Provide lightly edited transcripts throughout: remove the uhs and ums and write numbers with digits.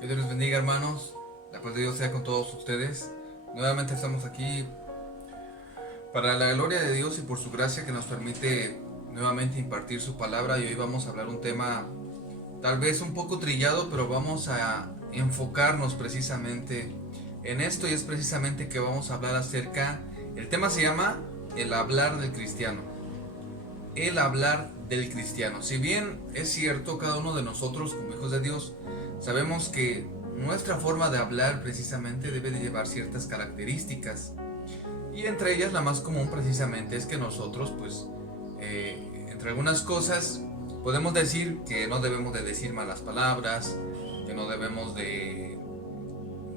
Que Dios les bendiga, hermanos. La paz de Dios sea con todos ustedes. Nuevamente estamos aquí para la gloria de Dios y por su gracia que nos permite nuevamente impartir su palabra. Y hoy vamos a hablar un tema tal vez un poco trillado, pero vamos a enfocarnos precisamente en esto, y es precisamente que vamos a hablar acerca. El tema se llama el hablar del cristiano. El hablar del cristiano. Si bien es cierto, cada uno de nosotros como hijos de Dios sabemos que nuestra forma de hablar precisamente debe de llevar ciertas características, y entre ellas la más común precisamente es que nosotros entre algunas cosas podemos decir que no debemos de decir malas palabras, que no debemos de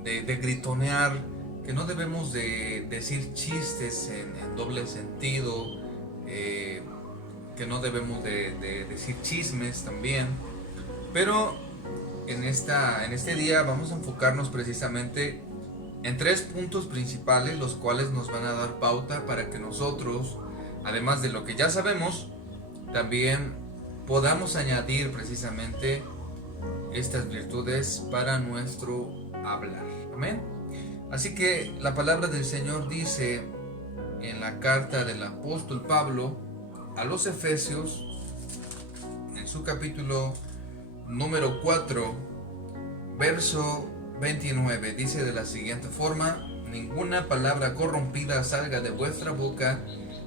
gritonear, que no debemos de decir chistes en doble sentido, que no debemos de decir chismes también. Pero en este día vamos a enfocarnos precisamente en tres puntos principales, los cuales nos van a dar pauta para que nosotros, además de lo que ya sabemos, también podamos añadir precisamente estas virtudes para nuestro hablar. Amén. Así que la palabra del Señor dice en la carta del apóstol Pablo a los Efesios, en su capítulo número 4, verso 29, dice de la siguiente forma: ninguna palabra corrompida salga de vuestra boca,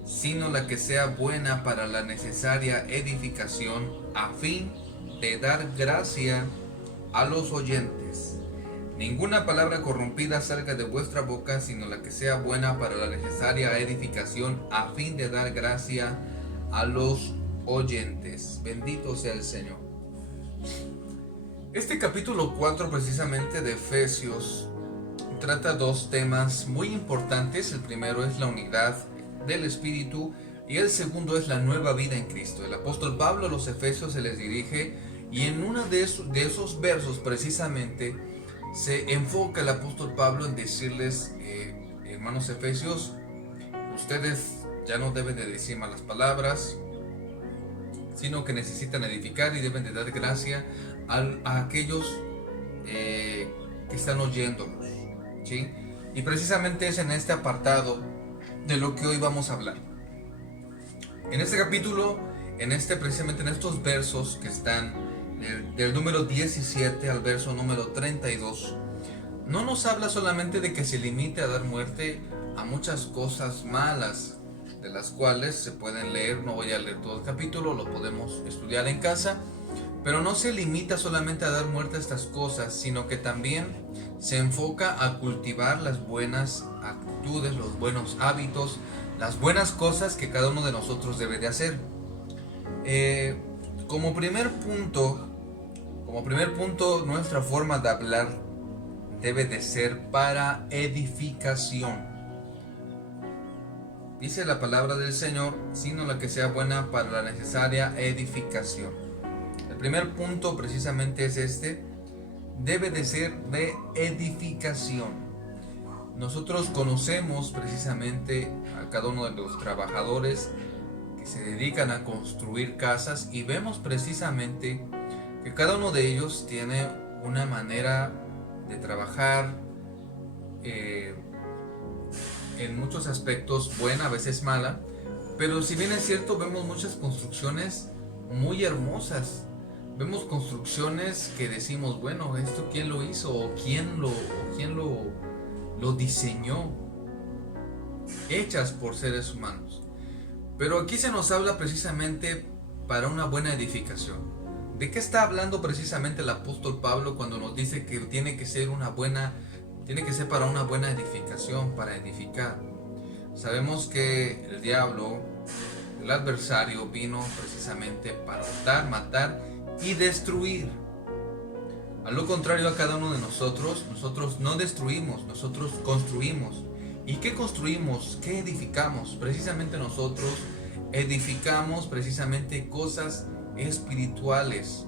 sino la que sea buena para la necesaria edificación, a fin de dar gracia a los oyentes. Ninguna palabra corrompida salga de vuestra boca, sino la que sea buena para la necesaria edificación, a fin de dar gracia a los oyentes. Bendito sea el Señor. Este capítulo 4 precisamente de Efesios trata dos temas muy importantes. El primero es la unidad del Espíritu y el segundo es la nueva vida en Cristo. El apóstol Pablo a los Efesios se les dirige, y en uno de esos versos precisamente se enfoca el apóstol Pablo en decirles, hermanos Efesios, ustedes ya no deben de decir malas palabras, sino que necesitan edificar y deben de dar gracia a aquellos que están oyéndonos, ¿sí? Y precisamente es en este apartado de lo que hoy vamos a hablar. En este capítulo, precisamente en estos versos que están del número 17 al verso número 32, no nos habla solamente de que se limite a dar muerte a muchas cosas malas, de las cuales se pueden leer. No voy a leer todo el capítulo, lo podemos estudiar en casa, pero no se limita solamente a dar muerte a estas cosas, sino que también se enfoca a cultivar las buenas actitudes, los buenos hábitos, las buenas cosas que cada uno de nosotros debe de hacer. Como primer punto, nuestra forma de hablar debe de ser para edificación. Dice la palabra del Señor, sino la que sea buena para la necesaria edificación. El primer punto precisamente es este: debe de ser de edificación. Nosotros conocemos precisamente a cada uno de los trabajadores que se dedican a construir casas, y vemos precisamente que cada uno de ellos tiene una manera de trabajar, en muchos aspectos buena, a veces mala, pero si bien es cierto, vemos muchas construcciones muy hermosas. Vemos construcciones que decimos, bueno, ¿esto quién lo hizo? ¿O quién lo diseñó? Hechas por seres humanos. Pero aquí se nos habla precisamente para una buena edificación. ¿De qué está hablando precisamente el apóstol Pablo cuando nos dice que tiene que ser para una buena edificación, para edificar? Sabemos que el diablo, el adversario, vino precisamente para hurtar, matar y destruir. A lo contrario a cada uno de nosotros no destruimos, nosotros construimos. ¿Y qué construimos? ¿Qué edificamos? Precisamente nosotros edificamos precisamente cosas espirituales.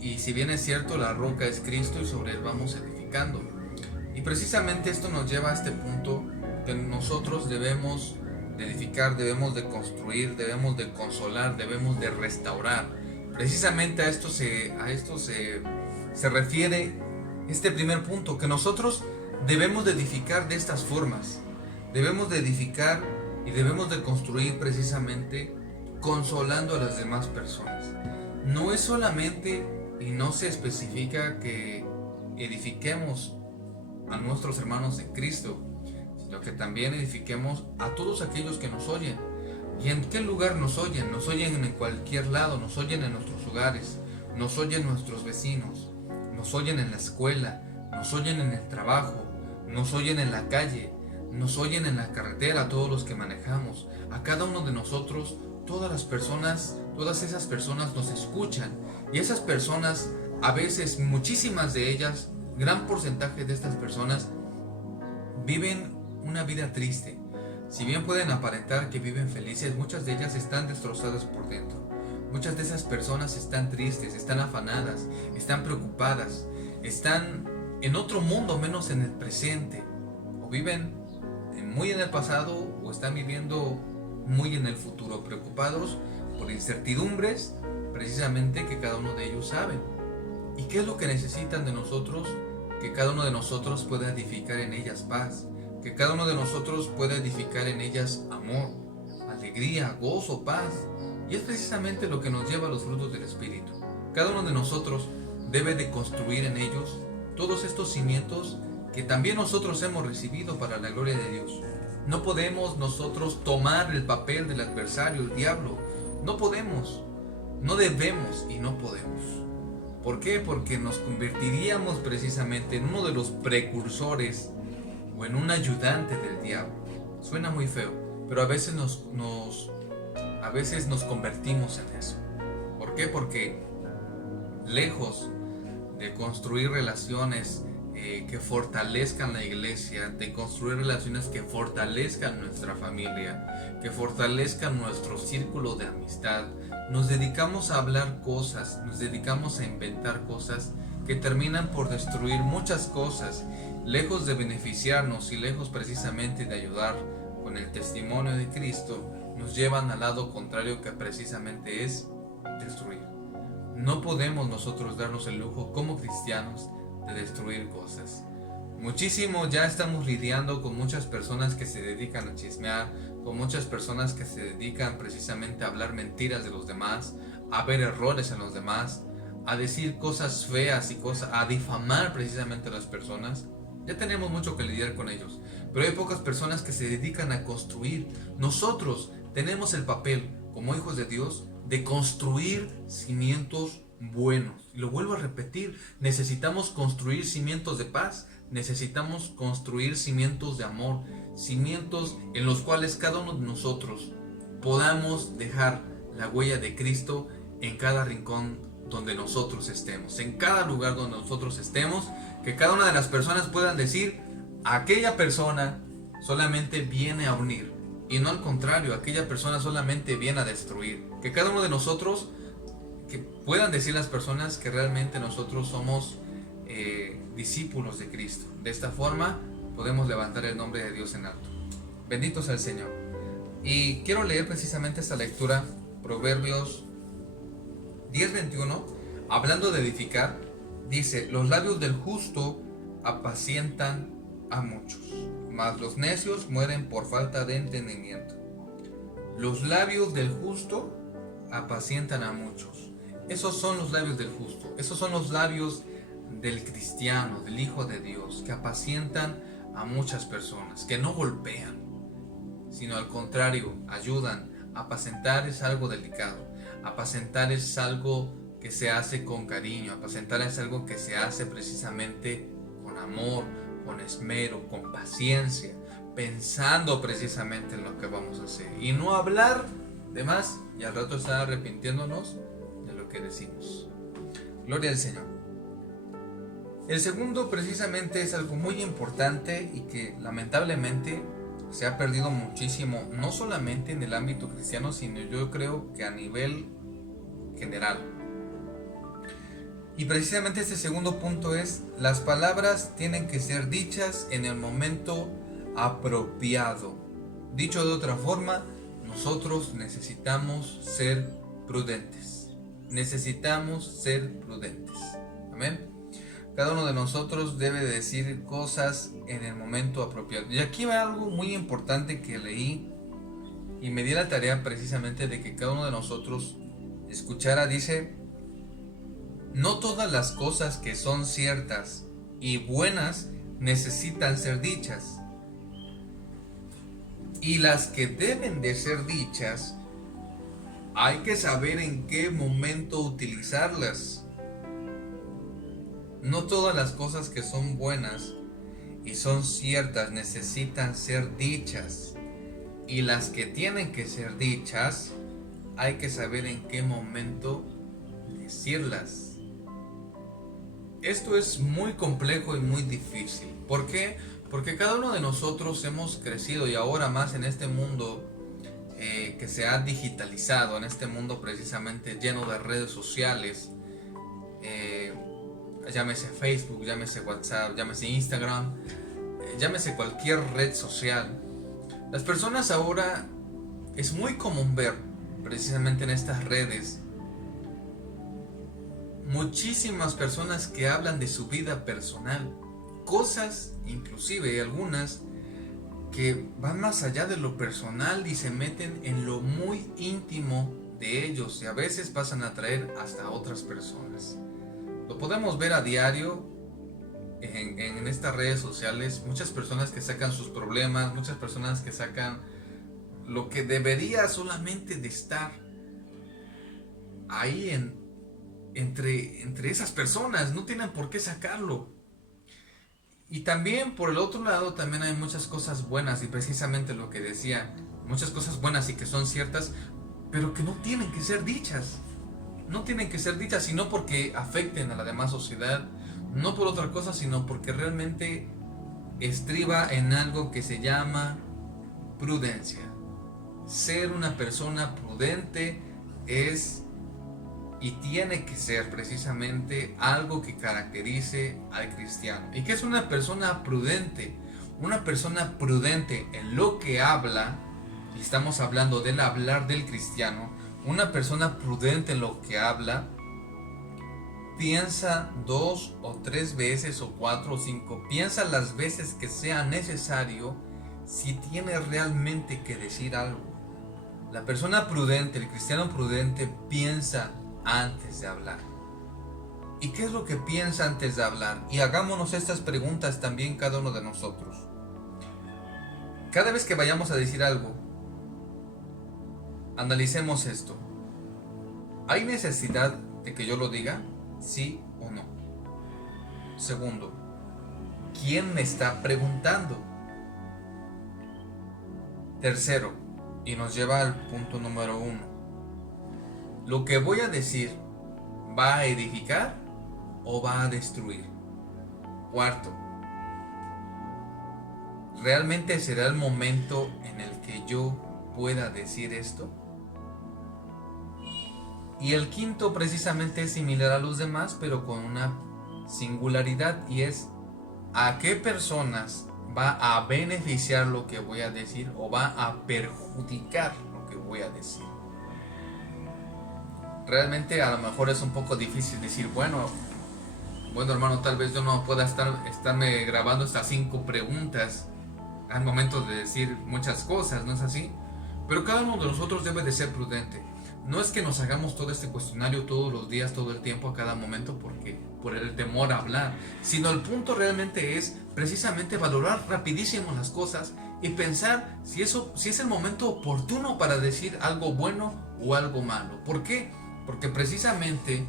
Y si bien es cierto, la roca es Cristo y sobre él vamos edificando. Y precisamente esto nos lleva a este punto que nosotros debemos de edificar, debemos de construir, debemos de consolar, debemos de restaurar. Precisamente a esto se refiere este primer punto, que nosotros debemos de edificar de estas formas. Debemos de edificar y debemos de construir precisamente consolando a las demás personas. No es solamente y no se especifica que edifiquemos a nuestros hermanos en Cristo, sino que también edifiquemos a todos aquellos que nos oyen. ¿Y en qué lugar nos oyen? Nos oyen en cualquier lado, nos oyen en nuestros hogares, nos oyen nuestros vecinos, nos oyen en la escuela, nos oyen en el trabajo, nos oyen en la calle, nos oyen en la carretera, todos los que manejamos. A cada uno de nosotros, todas esas personas nos escuchan. Y esas personas, a veces, muchísimas de ellas, gran porcentaje de estas personas, viven una vida triste. Si bien pueden aparentar que viven felices, muchas de ellas están destrozadas por dentro. Muchas de esas personas están tristes, están afanadas, están preocupadas, están en otro mundo menos en el presente. O viven muy en el pasado o están viviendo muy en el futuro, preocupados por incertidumbres precisamente que cada uno de ellos sabe. ¿Y qué es lo que necesitan de nosotros? Que cada uno de nosotros pueda edificar en ellas paz, que cada uno de nosotros pueda edificar en ellas amor, alegría, gozo, paz. Y es precisamente lo que nos lleva a los frutos del Espíritu. Cada uno de nosotros debe de construir en ellos todos estos cimientos que también nosotros hemos recibido para la gloria de Dios. No podemos nosotros tomar el papel del adversario, el diablo. No podemos, no debemos y no podemos. ¿Por qué? Porque nos convertiríamos precisamente en uno de los precursores o en un ayudante del diablo. Suena muy feo, pero a veces nos convertimos en eso. ¿Por qué? Porque lejos de construir relaciones que fortalezcan la iglesia, de construir relaciones que fortalezcan nuestra familia, que fortalezcan nuestro círculo de amistad, nos dedicamos a hablar cosas, nos dedicamos a inventar cosas que terminan por destruir muchas cosas, lejos de beneficiarnos y lejos precisamente de ayudar con el testimonio de Cristo, nos llevan al lado contrario, que precisamente es destruir. No podemos nosotros darnos el lujo como cristianos de destruir cosas. Muchísimo ya estamos lidiando con muchas personas que se dedican a chismear, con muchas personas que se dedican precisamente a hablar mentiras de los demás, a ver errores en los demás, a decir cosas feas y a difamar precisamente a las personas. Ya tenemos mucho que lidiar con ellos, pero hay pocas personas que se dedican a construir. Nosotros tenemos el papel, como hijos de Dios, de construir cimientos buenos. Y lo vuelvo a repetir, necesitamos construir cimientos de paz, necesitamos construir cimientos de amor, cimientos en los cuales cada uno de nosotros podamos dejar la huella de Cristo en cada rincón donde nosotros estemos, en cada lugar donde nosotros estemos, que cada una de las personas puedan decir: aquella persona solamente viene a unir, y no al contrario, aquella persona solamente viene a destruir. Que cada uno de nosotros, que puedan decir las personas que realmente nosotros somos discípulos de Cristo. De esta forma podemos levantar el nombre de Dios en alto. Bendito sea el Señor. Y quiero leer precisamente esta lectura, Proverbios 10:21, hablando de edificar. Dice: los labios del justo apacientan a muchos, mas los necios mueren por falta de entendimiento. Los labios del justo apacientan a muchos. Esos son los labios del justo. Esos son los labios del cristiano, del Hijo de Dios, que apacientan a muchas personas, que no golpean, sino al contrario, ayudan. Apacentar es algo delicado. Apacentar es algo que se hace con cariño. Apacentar es algo que se hace precisamente con amor, con esmero, con paciencia, pensando precisamente en lo que vamos a hacer. Y no hablar de más y al rato estar arrepintiéndonos de lo que decimos. Gloria al Señor. El segundo precisamente es algo muy importante y que lamentablemente se ha perdido muchísimo, no solamente en el ámbito cristiano, sino yo creo que a nivel general. Y precisamente este segundo punto es: las palabras tienen que ser dichas en el momento apropiado. Dicho de otra forma, nosotros necesitamos ser prudentes. Necesitamos ser prudentes. Amén. Cada uno de nosotros debe decir cosas en el momento apropiado. Y aquí va algo muy importante que leí y me di la tarea precisamente de que cada uno de nosotros escuchara. Dice: no todas las cosas que son ciertas y buenas necesitan ser dichas. Y las que deben de ser dichas, hay que saber en qué momento utilizarlas. No todas las cosas que son buenas y son ciertas necesitan ser dichas. Y las que tienen que ser dichas, hay que saber en qué momento decirlas. Esto es muy complejo y muy difícil. ¿Por qué? Porque cada uno de nosotros hemos crecido, y ahora más en este mundo que se ha digitalizado, en este mundo precisamente lleno de redes sociales, llámese Facebook, llámese WhatsApp, llámese Instagram, llámese cualquier red social. Las personas ahora, es muy común ver precisamente en estas redes muchísimas personas que hablan de su vida personal, cosas, inclusive algunas que van más allá de lo personal y se meten en lo muy íntimo de ellos, y a veces pasan a atraer hasta a otras personas. Lo podemos ver a diario en estas redes sociales. Muchas personas que sacan sus problemas, muchas personas que sacan lo que debería solamente de estar ahí entre esas personas. No tienen por qué sacarlo. Y también por el otro lado también hay muchas cosas buenas, y precisamente lo que decía, muchas cosas buenas y que son ciertas, pero que no tienen que ser dichas. No tienen que ser dichas, sino porque afecten a la demás sociedad, no por otra cosa, sino porque realmente estriba en algo que se llama prudencia. Ser una persona prudente es y tiene que ser precisamente algo que caracterice al cristiano. ¿Y qué es una persona prudente? Una persona prudente en lo que habla, y estamos hablando del hablar del cristiano. Una persona prudente en lo que habla piensa 2 o 3 veces o 4 o 5, piensa las veces que sea necesario si tiene realmente que decir algo. La persona prudente, el cristiano prudente, piensa antes de hablar. ¿Y qué es lo que piensa antes de hablar? Y hagámonos estas preguntas también cada uno de nosotros. Cada vez que vayamos a decir algo, analicemos esto. ¿Hay necesidad de que yo lo diga? ¿Sí o no? Segundo, ¿quién me está preguntando? Tercero, y nos lleva al punto número 1. ¿Lo que voy a decir va a edificar o va a destruir? Cuarto, ¿realmente será el momento en el que yo pueda decir esto? Y el quinto precisamente es similar a los demás, pero con una singularidad, y es: ¿a qué personas va a beneficiar lo que voy a decir o va a perjudicar lo que voy a decir? Realmente a lo mejor es un poco difícil decir, bueno hermano, tal vez yo no pueda estarme grabando estas 5 preguntas al momento de decir muchas cosas, ¿no es así? Pero cada uno de nosotros debe de ser prudente. No es que nos hagamos todo este cuestionario todos los días, todo el tiempo, a cada momento, porque por el temor a hablar, sino el punto realmente es precisamente valorar rapidísimo las cosas y pensar si es el momento oportuno para decir algo bueno o algo malo. ¿Por qué? Porque precisamente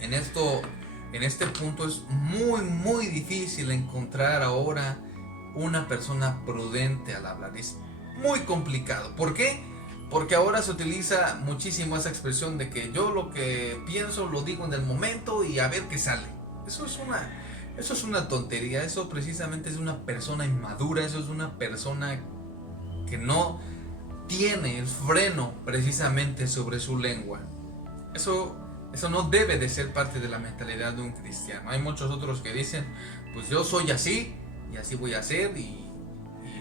en este punto es muy difícil encontrar ahora una persona prudente al hablar. Es muy complicado. ¿Por qué? Porque ahora se utiliza muchísimo esa expresión de que yo lo que pienso lo digo en el momento y a ver qué sale. Eso es una tontería. Eso precisamente es una persona inmadura. Eso es una persona que no tiene el freno precisamente sobre su lengua. Eso no debe de ser parte de la mentalidad de un cristiano. Hay muchos otros que dicen, pues yo soy así y así voy a ser, y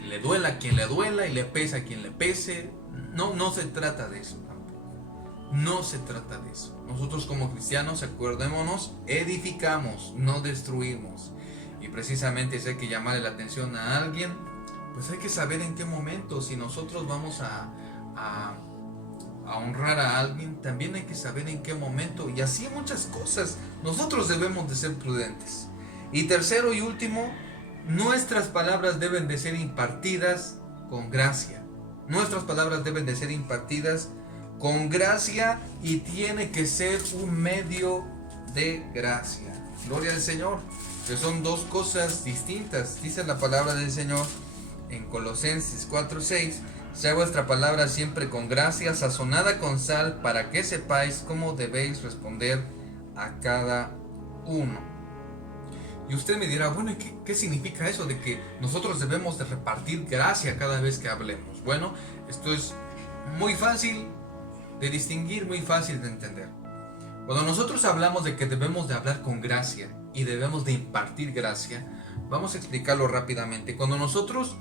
le duela a quien le duela y le pesa a quien le pese. No se trata de eso tampoco. No se trata de eso. Nosotros como cristianos, acordémonos, edificamos, no destruimos. Y precisamente si hay que llamarle la atención a alguien, pues hay que saber en qué momento. Si nosotros vamos a honrar a alguien, también hay que saber en qué momento. Y así muchas cosas. Nosotros debemos de ser prudentes. Y tercero y último, nuestras palabras deben de ser impartidas con gracia. Nuestras palabras deben de ser impartidas con gracia y tiene que ser un medio de gracia. Gloria al Señor. Que son dos cosas distintas. Dice la palabra del Señor en Colosenses 4:6: sea vuestra palabra siempre con gracia, sazonada con sal, para que sepáis cómo debéis responder a cada uno. Y usted me dirá, bueno, ¿qué significa eso de que nosotros debemos de repartir gracia cada vez que hablemos? Bueno, esto es muy fácil de distinguir, muy fácil de entender. Cuando nosotros hablamos de que debemos de hablar con gracia y debemos de impartir gracia, vamos a explicarlo rápidamente. Cuando nosotros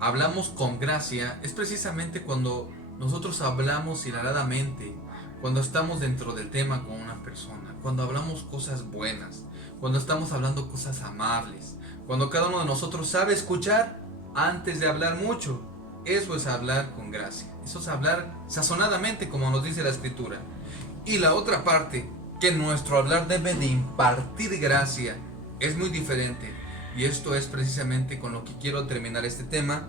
hablamos con gracia, es precisamente cuando nosotros hablamos hilaradamente, cuando estamos dentro del tema con una persona, cuando hablamos cosas buenas, cuando estamos hablando cosas amables, cuando cada uno de nosotros sabe escuchar antes de hablar mucho. Eso es hablar con gracia, eso es hablar sazonadamente, como nos dice la Escritura. Y la otra parte, que nuestro hablar debe de impartir gracia, es muy diferente. Y esto es precisamente con lo que quiero terminar este tema,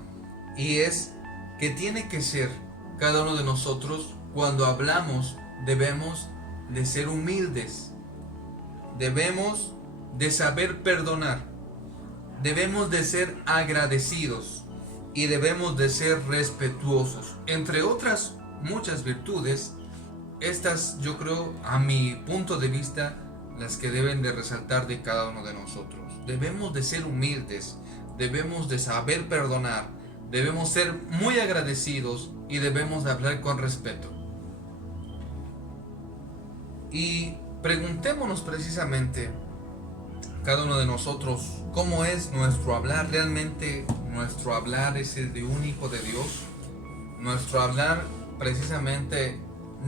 y es que tiene que ser cada uno de nosotros, cuando hablamos, debemos de ser humildes, debemos de saber perdonar, debemos de ser agradecidos y debemos de ser respetuosos, entre otras muchas virtudes. Estas, yo creo, a mi punto de vista, las que deben de resaltar de cada uno de nosotros. Debemos de ser humildes, debemos de saber perdonar, debemos ser muy agradecidos y debemos de hablar con respeto. Y preguntémonos precisamente, cada uno de nosotros, ¿cómo es nuestro hablar? ¿Realmente nuestro hablar es el de un hijo de Dios? Nuestro hablar precisamente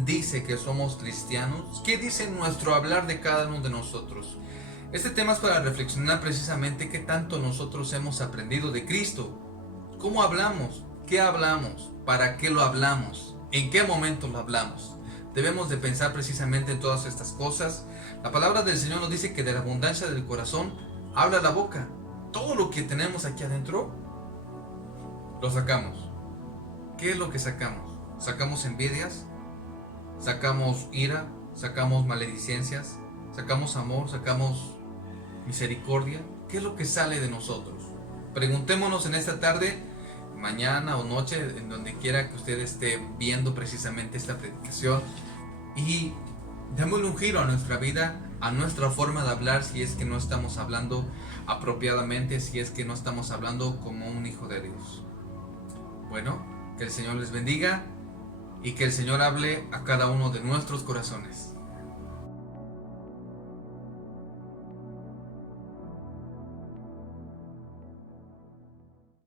dice que somos cristianos. ¿Qué dice nuestro hablar de cada uno de nosotros? Este tema es para reflexionar precisamente qué tanto nosotros hemos aprendido de Cristo. ¿Cómo hablamos? ¿Qué hablamos? ¿Para qué lo hablamos? ¿En qué momento lo hablamos? Debemos de pensar precisamente en todas estas cosas. La palabra del Señor nos dice que de la abundancia del corazón habla la boca. Todo lo que tenemos aquí adentro lo sacamos. ¿Qué es lo que sacamos? Sacamos envidias, sacamos ira, sacamos maledicencias, sacamos amor, sacamos misericordia. ¿Qué es lo que sale de nosotros? Preguntémonos en esta tarde, mañana o noche, en donde quiera que usted esté viendo precisamente esta predicación, y démosle un giro a nuestra vida, a nuestra forma de hablar, si es que no estamos hablando apropiadamente, si es que no estamos hablando como un hijo de Dios. Bueno, que el Señor les bendiga y que el Señor hable a cada uno de nuestros corazones.